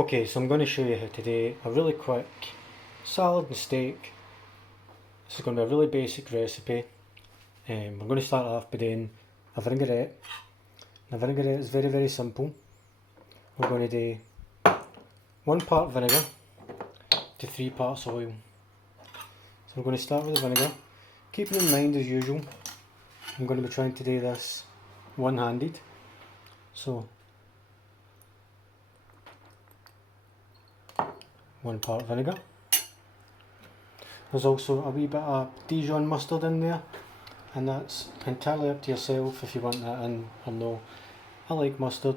Okay, so I'm going to show you how to do a really quick salad and steak. This is going to be a really basic recipe. We're going to start off by doing a vinaigrette. The vinaigrette is very simple. We're going to do 1 part vinegar to 3 parts oil. So we're going to start with the vinegar. Keeping in mind, as usual, I'm going to be trying to do this one-handed. So 1 part vinegar. There's also a wee bit of Dijon mustard in there, and that's entirely up to yourself if you want that in or no. I like mustard,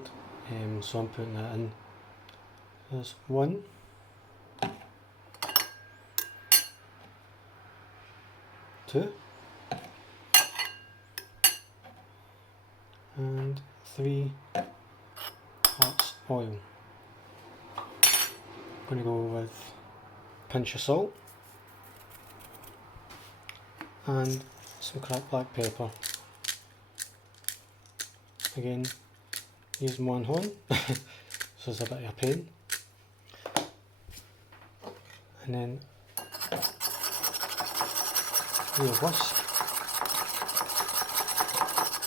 so I'm putting that in. There's 1, 2, and 3 parts oil. I'm going to go with a pinch of salt and some cracked black pepper. Again, using one hand, so it's a bit of a pain. And then with a whisk,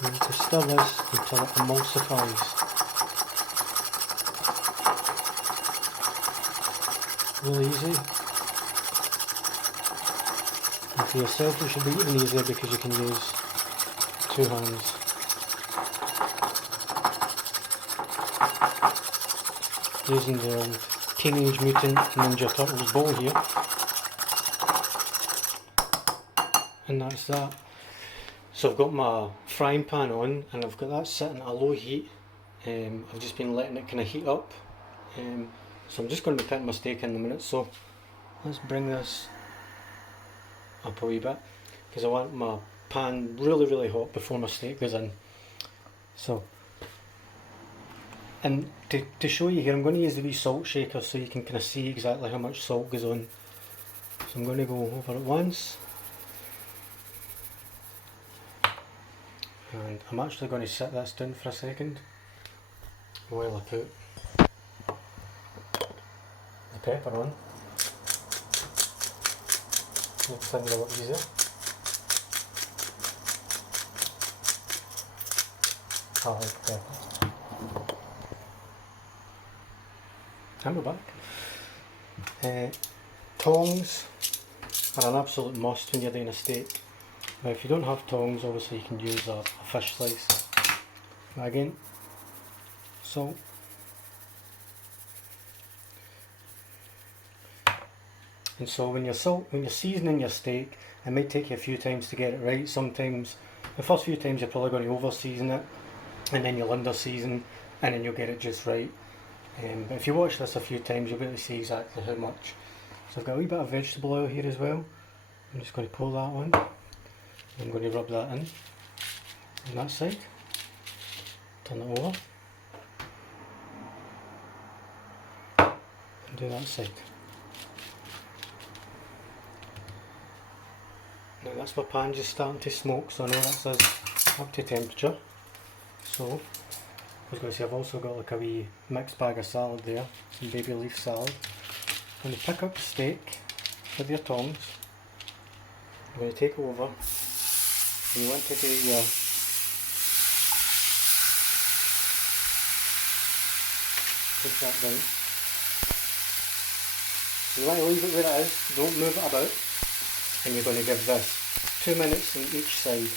you need to stir this until it emulsifies. Really easy. And for yourself it should be even easier because you can use 2 hands. Using the old Teenage Mutant Ninja Turtles bowl here. And that's that. So I've got my frying pan on and I've got that sitting at a low heat. I've just been letting it kind of heat up. So I'm just going to be putting my steak in a minute, so let's bring this up a wee bit because I want my pan really hot before my steak goes in. So, and to show you here, I'm going to use the wee salt shaker so you can kind of see exactly how much salt goes on. So I'm going to go over it once, and I'm actually going to set this down for a second while I put pepper on. Makes things a lot easier. I like pepper. And we're back. Tongs are an absolute must when you're doing a steak. Now if you don't have tongs, obviously you can use a fish slice. But again, salt. And so when you're seasoning your steak, it might take you a few times to get it right. Sometimes, the first few times you're probably going to over season it, and then you'll under season, and then you'll get it just right. But if you watch this a few times, you'll be able to see exactly how much. So I've got a wee bit of vegetable oil here as well. I'm just going to pour that on. I'm going to rub that in on that side. Turn it over. And do that side. Now that's my pan just starting to smoke, so I know that's up to temperature. So, I was going to say I've also got like a wee mixed bag of salad there, some baby leaf salad. I'm going to pick up the steak with your tongs. I'm going to take it over. And you want to do your take that down. You want to leave it where it is, don't move it about. And you're going to give this 2 minutes on each side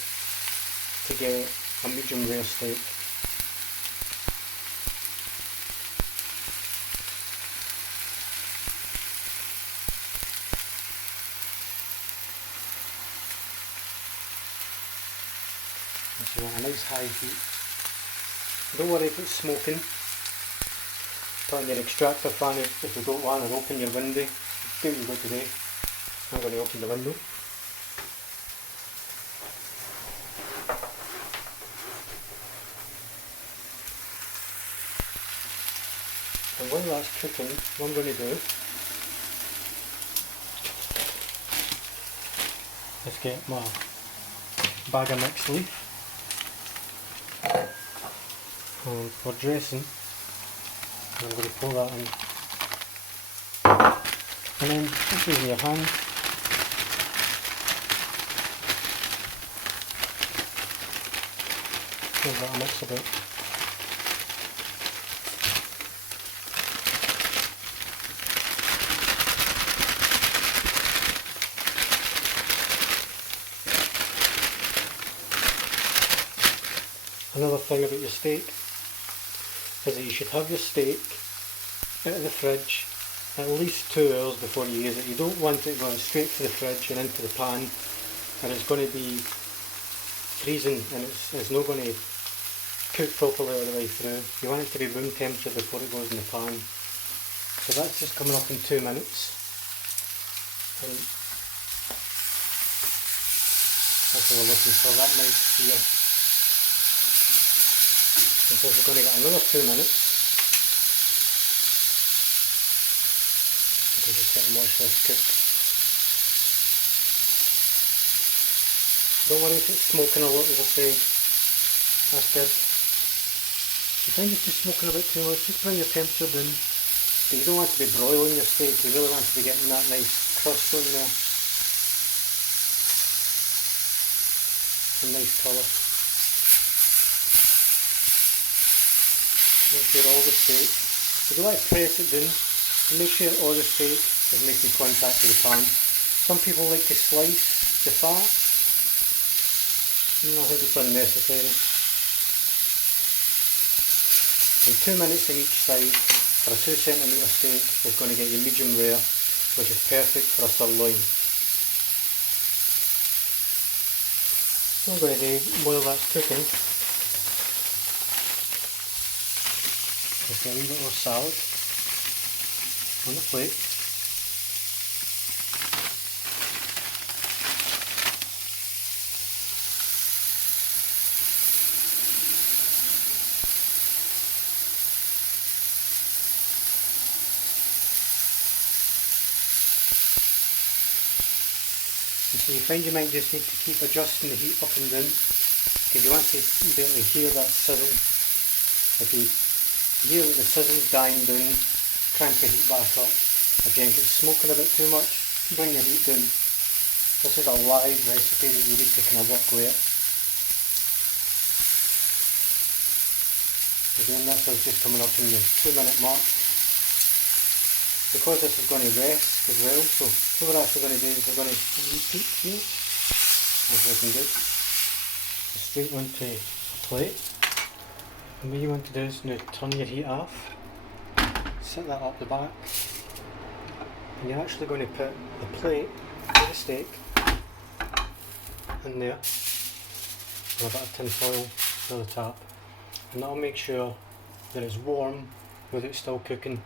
to get a medium rare steak. And so on a nice high heat. Don't worry if it's smoking. Put on your extractor fan if you've got one, or open your window. Do what you've got to do. I'm going to open the window. And while that's cooking, what I'm going to do is get my bag of mixed leaf, and for dressing I'm going to pour that in And then just using your hand, give that a mix about. Another thing about your steak is that you should have your steak out of the fridge at least 2 hours before you use it. You don't want it going straight to the fridge and into the pan, and it's going to be freezing and it's not going to cook properly all the way through. You want it to be room temperature before it goes in the pan. So that's just coming up in 2 minutes. And that's what we're looking for, that nice sear. And so we're going to get another 2 minutes. We'll just let and watch this cook. Don't worry if it's smoking a lot, as I say. That's good. If you find it's just smoking a bit too much, just bring your temperature down. But you don't want to be broiling your steak, you really want to be getting that nice crust on there. A nice colour. Make sure all the steak, if you like to press it down, make sure all the steak is making contact with the pan. Some people like to slice the fat. I think it's unnecessary. And 2 minutes on each side for a 2 centimetre steak is going to get you medium rare, which is perfect for a sirloin. So I'm going to do while that's cooking, just a wee bit of salad on the plate. And so you find you might just need to keep adjusting the heat up and down, because you want to be able to hear that sizzle. If you hear that the sizzle's dying down, crank the heat back up. If you think it's smoking a bit too much, bring the heat down. This is a live recipe that you need to kind of work with. Again, this is just coming up in the 2 minute mark. Because this is going to rest as well, so what we're actually going to do is we're going to repeat here. That's looking good. Straight onto a plate. And what you want to do is now turn your heat off, set that up the back, and you're actually going to put the plate with the steak in there, and a bit of tin foil for the top, and that'll make sure that it's warm without still cooking.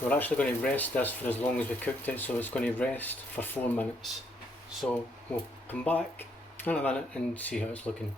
We're actually going to rest this for as long as we cooked it, so it's going to rest for 4 minutes. So we'll come back in a minute and see how it's looking.